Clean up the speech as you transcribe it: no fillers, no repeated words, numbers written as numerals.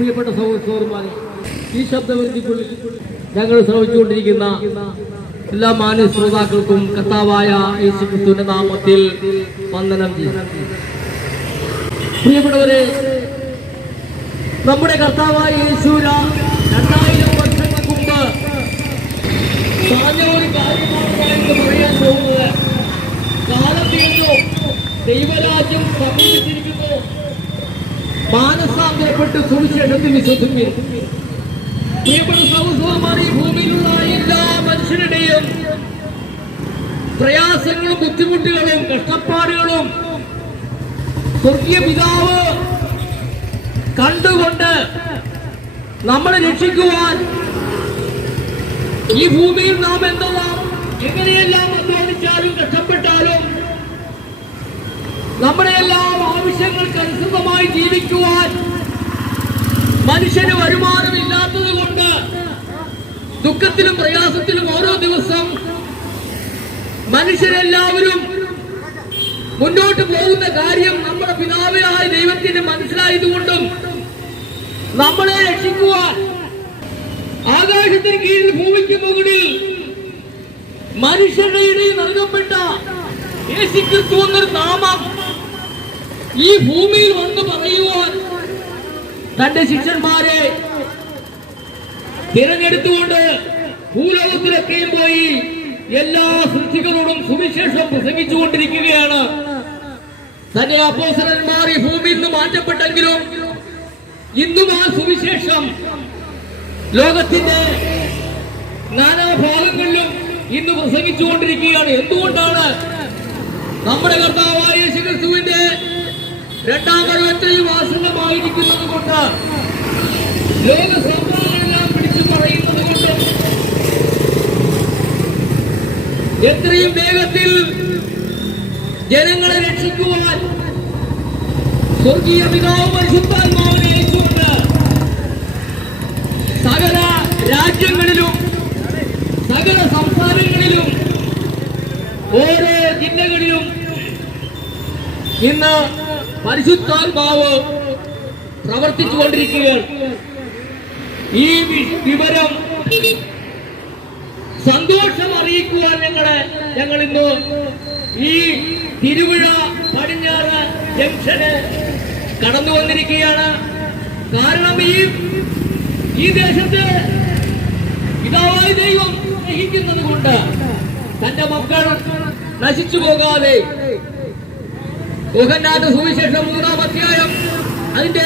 പ്രിയപ്പെട്ട സഹോദരന്മാരെ, ഈ ശബ്ദവൃത്തിക്കുള്ളിൽ ഞങ്ങൾ ശ്രമിച്ചുകൊണ്ടിരിക്കുന്ന എല്ലാ മാന്യ ശ്രോതാക്കൾക്കും കർത്താവായ യേശുക്രിസ്തുവിന്റെ നാമത്തിൽ വന്ദനം ചെയ്യുന്നു. പ്രിയപ്പെട്ടവരെ, നമ്മുടെ കർത്താവായ യേശു 2000 വർഷങ്ങൾക്ക് മുമ്പ് പറഞ്ഞ ഒരു കാര്യമായിട്ട് പറയാൻ പോകുന്നത്, കാലം തീർന്നു, ദൈവരാജ്യം സമീപിച്ചിരിക്കുന്നു, മാനസാന്തരപ്പെട്ട് സുവിശേഷത്തിൽ വിശ്വസിക്കുന്നു. പ്രിയപ്പെട്ട സഹോദരന്മാരെ, ഈ ഭൂമിയിലുള്ള എല്ലാ മനുഷ്യരുടെയും പ്രയാസങ്ങളും ബുദ്ധിമുട്ടുകളും കഷ്ടപ്പാടുകളും സ്വർഗീയ പിതാവ് കണ്ടുകൊണ്ട് നമ്മളെ രക്ഷിക്കുവാൻ ഈ ഭൂമിയിൽ നാം എന്തെല്ലാം എങ്ങനെയെല്ലാം അധ്വാനിച്ചാലും കഷ്ടപ്പെട്ടാലും നമ്മുടെ എല്ലാ ആവശ്യങ്ങൾക്ക് അനുസൃതമായി ജീവിക്കുവാൻ മനുഷ്യന് വരുമാനമില്ലാത്തത് കൊണ്ട് ദുഃഖത്തിലും പ്രയാസത്തിലും ഓരോ ദിവസം മനുഷ്യരെല്ലാവരും മുന്നോട്ട് പോകുന്ന കാര്യം നമ്മുടെ പിതാവായ ദൈവത്തിന് മനസ്സിലായതുകൊണ്ടും നമ്മളെ രക്ഷിക്കുവാൻ ആകാശത്തിന് കീഴിൽ ഭൂമിക്ക് മുകളിൽ മനുഷ്യരുടെ ഇടയിൽ നൽകപ്പെട്ട യേശുക്രിസ്തു എന്നൊരു നാമം ഈ ഭൂമിയിൽ വന്ന് പറയുവാൻ തന്റെ ശിഷ്യന്മാരെ തിരഞ്ഞെടുത്തുകൊണ്ട് ഭൂലോകത്തിലൊക്കെയും പോയി എല്ലാ സൃഷ്ടികളോടും സുവിശേഷം പ്രസംഗിച്ചുകൊണ്ടിരിക്കുകയാണ്. തന്നെ അപ്പോസ്തലന്മാർ ഈ ഭൂമിയിൽ നിന്ന് മാറ്റപ്പെട്ടെങ്കിലും ഇന്നും ആ സുവിശേഷം ലോകത്തിന്റെ നാനാഭാഗങ്ങളിലും ഇന്ന് പ്രസംഗിച്ചുകൊണ്ടിരിക്കുകയാണ്. എന്തുകൊണ്ടാണ്? നമ്മുടെ കർത്താവായ യേശുക്രിസ്തുവിന്റെ രണ്ടാം വരവെത്രയും ആസന്നമായിരിക്കുന്നത് കൊണ്ട്, ലോക സംഭവങ്ങളെല്ലാം പിടിച്ചു പറയുന്നത് കൊണ്ട്, എത്രയും വേഗത്തിൽ ജനങ്ങളെ രക്ഷിക്കുവാൻ സ്വർഗീയ പിതാവ് പരിശുദ്ധാത്മാവിനെ അയച്ചുകൊണ്ട് സകല രാജ്യങ്ങളിലും സകല സംസ്ഥാനങ്ങളിലും ഓരോ ജില്ലകളിലും ഇന്ന് പരിശുദ്ധാത്മാവ് പ്രവർത്തിച്ചുകൊണ്ടിരിക്കുകയാണ്. ഈ വിവരം സന്തോഷം അറിയിക്കുവാൻ ഞങ്ങൾ ഇന്ന് ഈ തിരുവിഴ പടിഞ്ഞാറ് ജംഗ്ഷന് കടന്നു വന്നിരിക്കുകയാണ്. കാരണം ഈ ദേശത്ത് പിതാവായ ദൈവം സ്നേഹിക്കുന്നത് കൊണ്ട് തന്റെ മക്കൾ നശിച്ചു പോകാതെ യോഹന്നാന്റെ സുവിശേഷം 3-ാം അധ്യായം അതിന്റെ